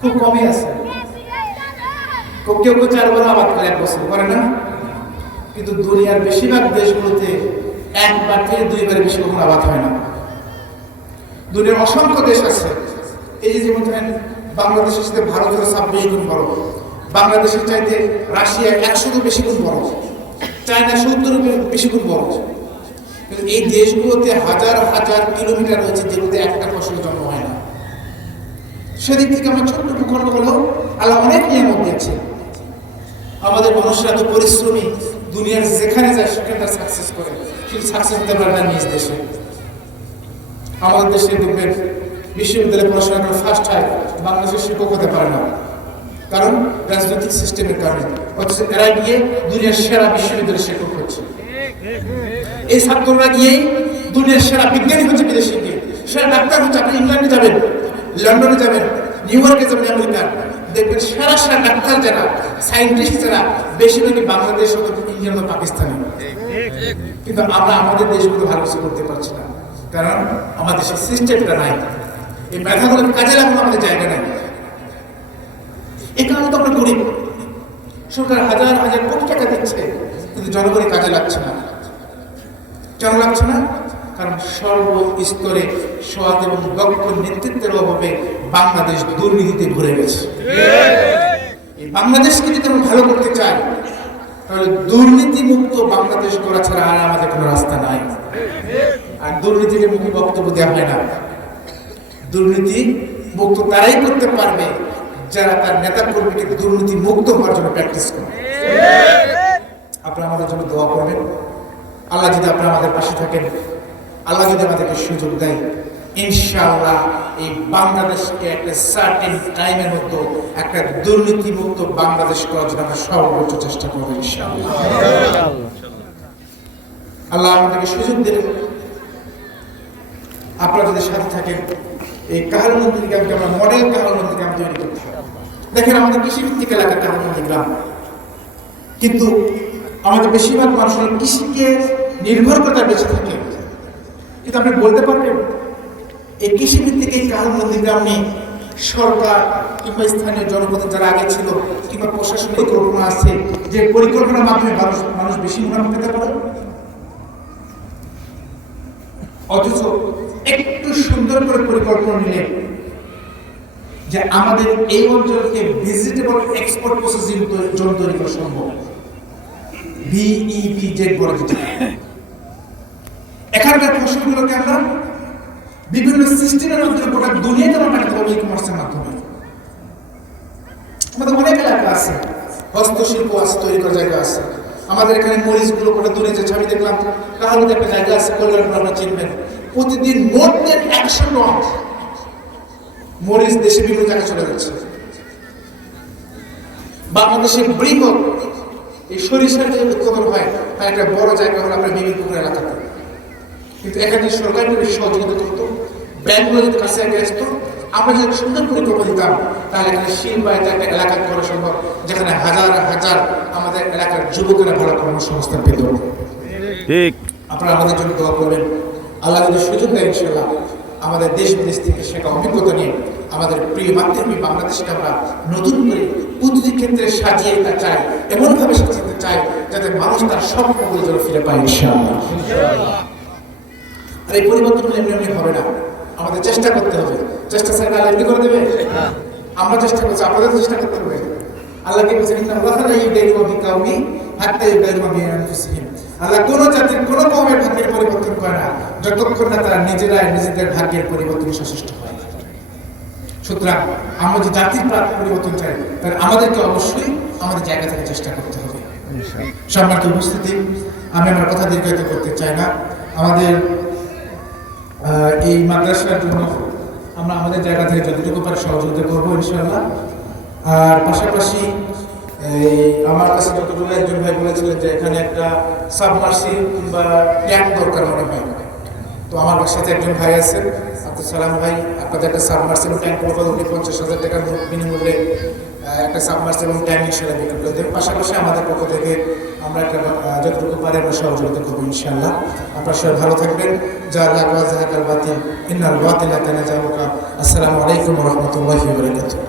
খুব কমই আছে। কেউ কেউ 4 বার আবাদ করে, 1 বছর করে না। কিন্তু দুনিয়ার বেশিরভাগ দেশগুলোতে 1 বার থেকে 2 বারের বেশি কখনো আবাদ হয় না। দুনিয়ার অসংখ্য দেশ আছে, এই যে যেমন ধরেন বাংলাদেশের সাথে ভারত 26 গুণ বড়, বাংলাদেশের চাইতে রাশিয়া 100 বেশি গুণ বড়, চায়না 70 বেশি গুণ বড়। কিন্তু এই দেশগুলোতে হাজার হাজার কিলোমিটার রয়েছে যেগুলোতে একটা ফসল জন্ম হয় না। সেদিক থেকে আমরা ছোট্ট ভূখণ্ড হলেও আল্লাহ অনেক নিয়ামত দিয়েছে। আমাদের মানুষরা এত পরিশ্রমী, দুনিয়ার যেখানে যায় সেখানে তারা সাকসেস করে, কিন্তু সাকসেস হতে পারে না নিজ দেশে। আমাদের দেশে দেখবেন বিশ্ববিদ্যালয়ে পড়াশোনা করে ফার্স্ট হয়, বাংলাদেশের শিক্ষক হতে পারে না, কারণ রাজনৈতিক সিস্টেমের কারণে। অথচ এরা গিয়ে দুনিয়ার সেরা বিশ্ববিদ্যালয়ের শিক্ষক হচ্ছে। এই ছাত্ররা গিয়েই দুনিয়ার সেরা বিজ্ঞানী হচ্ছে, বিদেশে গিয়ে সেরা ডাক্তার হচ্ছে। আপনি ইংল্যান্ডে যাবেন, লন্ডনে যাবেন, নিউ ইয়র্কে যাবেন, আমেরিকার দেখবেন সেরা সেরা ডাক্তার যারা, সায়েন্টিস্ট যারা, বেশিরভাগই বাংলাদেশ অথবা ইন্ডিয়া অথবা পাকিস্তানি। কিন্তু আমরা আমাদের দেশগুলো ভালো কিছু করতে পারছি না, কারণ আমাদের দেশের সিস্টেমটা নাই। এই মেধাগুলো কাজে লাগানো আমাদের জায়গা নাই। এই কারণে তো আমরা গরিব। সরকার হাজার হাজার কোটি টাকা দিচ্ছে, কিন্তু জনগণের কাজে লাগছে না। কেন লাগছে না? কারণ সর্বস্তরে সৎ এবং দক্ষ নেতৃত্বের অভাবে বাংলাদেশ দুর্নীতিতে ভরে গেছে। এই বাংলাদেশকে যদি আমরা ভালো করতে চাই, তাহলে দুর্নীতি মুক্ত বাংলাদেশ করা ছাড়া আর আমাদের কোনো রাস্তা নাই। আর দুর্নীতিকে মুখে বক্তব্য দেওয়া হয় না। দুর্নীতি মুক্ত তারাই করতে পারবে যারা তার নেতা কর্মীকে দুর্নীতি মুক্ত হওয়ার জন্য প্র্যাকটিস করে। আপনারা আমাদের জন্য দোয়া করবেন। আল্লাহ যদি আপনারা আমাদের পাশে থাকেন, আল্লাহ যদি আমাদেরকে সুযোগ দেয়, ইনশাআল্লাহ এই বাংলাদেশকে একটা সার্টেন টাইমের মধ্যে একটা দুর্নীতি মুক্ত বাংলাদেশ করার জন্য আমরা সর্বোচ্চ চেষ্টা করবো ইনশাআল্লাহ। আল্লাহ আমাদেরকে সুযোগ দেবেন। আপনারা যদি সাথে থাকেন, এই কাহারমন্দির গ্রামকে আমরা মডেল কাহারমন্দির গ্রাম তৈরি করতে হবে। দেখেন আমাদের কৃষিভিত্তিক এলাকা কাহারমন্দির গ্রাম, কিন্তু আমাদের বেশিরভাগ মানুষের কৃষিকে নির্ভর করে তার বেঁচে থাকে। কিন্তু আপনি বলতে পারবেন এই কৃষিভিত্তিক এই কাহারমন্দির গ্রামে সরকার কিংবা স্থানীয় জনপদ যারা আগে ছিল কিংবা প্রশাসনিক পরিকল্পনা আছে, যে পরিকল্পনার মাধ্যমে মানুষ বেশি মুনাফা পেতে পারে? অথচ একটু সুন্দর করে পরিকল্পনা নিলে যে আমাদের এই অঞ্চলকে ভেজিটেবল এক্সপোর্ট প্রসেসিং জোন তৈরি করা সম্ভব। VEPZ বলে যেটা, এখানকার ফসলগুলোকে আমরা বিভিন্ন সিস্টেমের মাধ্যমে গোটা দুনিয়াতে আমরা পাঠাতে পারবো ই কমার্সের মাধ্যমে। আমাদের অনেক এলাকা আছে, হস্তশিল্প আছে, তৈরি করার জায়গা আছে। আমাদের এখানে মরিচগুলো গোটা দূরে যাচ্ছে। আমি দেখলাম কাহারমধ্যে একটা জায়গা আছে, কল্যাণপুর, আপনারা চিনবেন। প্রতিদিন মোট 100 টন মরিচ দেশে বিভিন্ন জায়গায় চলে যাচ্ছে। বাংলাদেশের বৃহৎ এই সরিষার যে উৎপাদন হয় তার একটা বড় জায়গা হলো আপনার বিবিপুর এলাকাতে। কিন্তু এখানে সরকার যদি সহযোগিতা করতো, ব্যাংকগুলো যদি কাছে আগে আসতো, আমরা যদি সুন্দর পরিকল্পনা দিতাম, তাহলে এখানে শিল্পায়িত একটা এলাকা করা সম্ভব, যেখানে হাজার হাজার আমাদের এলাকার যুবকেরা ভালো কর্মসংস্থান পেত। ঠিক, আপনারা আমাদের জন্য দোয়া করবেন। আল্লাহ যদি সুযোগ দেয়, ইনশাআল্লাহ আমাদের দেশ বিদেশ থেকে শেখা অভিজ্ঞতা নিয়ে আমাদের প্রিয় মাতৃভূমি বাংলাদেশকে আমরা নতুন করে প্রতিটি ক্ষেত্রে সাজিয়ে তা চাই, এমনভাবে সাজাতে চাই যাতে মানুষ তার স্বপ্নগুলো যেন ফিরে পায় ইনশাআল্লাহ। আর এই পরিবর্তন এমনি এমনি হবে না, আমাদের চেষ্টা করতে হবে। চেষ্টা ছাড়া আল্লাহ এমনি করে দেবে? আমরা চেষ্টা করছি, আপনাদের চেষ্টা করতে হবে। আল্লাহকে বলছেন আল্লাহ কোন জাতির কোন কওমের ভাগ্যের পরিবর্তন করে না যতক্ষণ না তারা নিজেরাই নিজেদের ভাগ্যের পরিবর্তনে সচেষ্ট হয়। সুতরাং আমরা যে জাতির পরিবর্তন চাই, তাহলে আমাদেরকে অবশ্যই আমাদের জায়গা থেকে চেষ্টা করতে হবে। সম্মানিত উপস্থিতি, আমি আমার কথা দীর্ঘায়িত করতে চাই না। আমাদের এই মাদ্রাসার জন্য আমরা আমাদের জায়গা থেকে যতটুকু পারি সহযোগিতা করবো ইনশাআল্লাহ। আর পাশাপাশি আমার কাছে যতটুকু একজন ভাই বলেছিলেন যে এখানে একটা সাবমার্সিবল কিংবা ট্যাঙ্ক দরকার মনে হয়। তো আমার সাথে একজন ভাই আছেন, আব্দুল সালাম ভাই, আপনাদের একটা সাবমার্সিবল ট্যাঙ্ক করবো। উনি 50,000 টাকার বিনিমূল্যে একটা সাবমার্সিবল ট্যাঙ্ক হিসেবে বিক্রি করে দেবেন। পাশাপাশি আমাদের পক্ষ থেকে আমরা একটা যতটুকু পারি আমরা সহযোগিতা করবো ইনশাআল্লাহ। আপনারা সবাই ভালো থাকবেন। যা লাগওয়া যাহাকাল বাতিল ইন্নাল বাতিলা কানা যাহুকা। আসসালামু আলাইকুম ওয়া রাহমাতুল্লাহি ওয়া বারাকাতুহু।